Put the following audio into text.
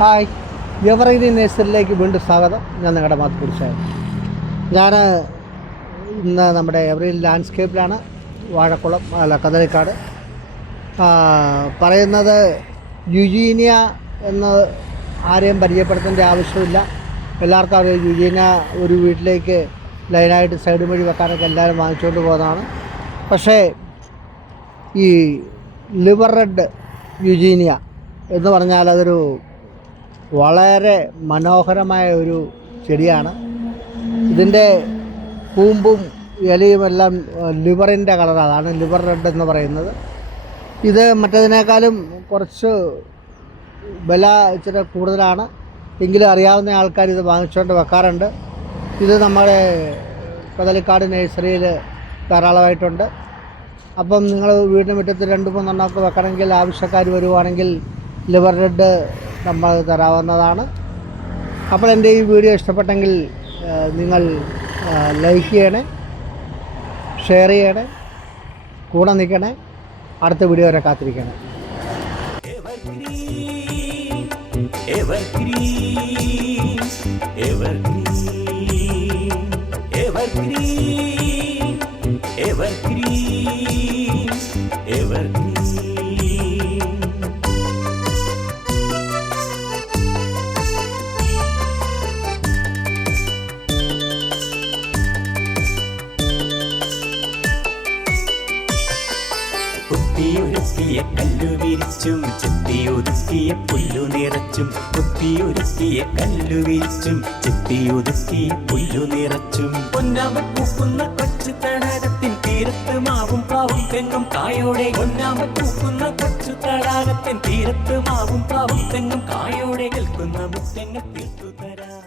Hi, evergreen നേഴ്സറിയിലേക്ക് വീണ്ടും സ്വാഗതം. ഞാൻ നിങ്ങളുടെ മാത്തുക്കുറിച്ചാണ്. ഞാൻ ഇന്ന് നമ്മുടെ എവർഗ്രീൻ ലാൻഡ്സ്കേപ്പിലാണ്. വാഴക്കുളം കദളിക്കാട്. പറയുന്നത് യുജീനിയ എന്ന് ആരെയും പരിചയപ്പെടുത്തേണ്ട ആവശ്യമില്ല. എല്ലാവർക്കും അറിയാം, യുജീനിയ ഒരു വീട്ടിലേക്ക് ലൈനായിട്ട് സൈഡ് വഴി വെക്കാനൊക്കെ എല്ലാവരും വാങ്ങിച്ചുകൊണ്ട് പോകുന്നതാണ്. പക്ഷേ ഈ ലിവർ റെഡ് യുജീനിയ എന്ന് പറഞ്ഞാൽ അതൊരു വളരെ മനോഹരമായ ഒരു ചെടിയാണ്. ഇതിൻ്റെ കൂമ്പും ഇലയും എല്ലാം ലിവറിൻ്റെ കളറാണ്. അതാണ് ലിവർ റെഡ് എന്ന് പറയുന്നത്. ഇത് മറ്റതിനേക്കാളും കുറച്ച് വില ഇച്ചിരി കൂടുതലാണ്. എങ്കിലും അറിയാവുന്ന ആൾക്കാർ ഇത് വാങ്ങിച്ചുകൊണ്ട് വെക്കാറുണ്ട്. ഇത് നമ്മുടെ കദളിക്കാട് നഴ്സറിയിൽ ധാരാളമായിട്ടുണ്ട്. അപ്പം നിങ്ങൾ വീടിന് മുറ്റത്ത് 2-3 എണ്ണമൊക്കെ വെക്കണമെങ്കിൽ, ആവശ്യക്കാർ വരുവാണെങ്കിൽ ലിവർ റെഡ് നമ്മൾ തരാവുന്നതാണ്. അപ്പോൾ എൻ്റെ ഈ വീഡിയോ ഇഷ്ടപ്പെട്ടെങ്കിൽ നിങ്ങൾ ലൈക്ക് ചെയ്യണേ, ഷെയർ ചെയ്യണേ, കൂടെ നിൽക്കണേ. അടുത്ത വീഡിയോ വരെ കാത്തിരിക്കണേ. കുത്തിയൊരുക്കിയ കല്ലു വിരിച്ചും ചെത്തിയൊതുക്കിയ പുല്ലു നിറച്ചും, കുത്തിയൊരുക്കിയ കല്ലു വിരിച്ചും ചെത്തിയൊതുക്കിയ പുല്ലു നിറച്ചും, പൊന്നാമ പൂക്കുന്ന കൊച്ചു തടാകത്തിൻ തീരത്ത് മാവും പാവും തെങ്ങും കായോടെ, പൊന്നാമ പൂക്കുന്ന കൊച്ചു തടാകത്തിൻ തീരത്ത് മാവും പാവും തെങ്ങും കായോടെ നിൽക്കുന്ന മുത്തങ്ങ തീർത്തു തരാം.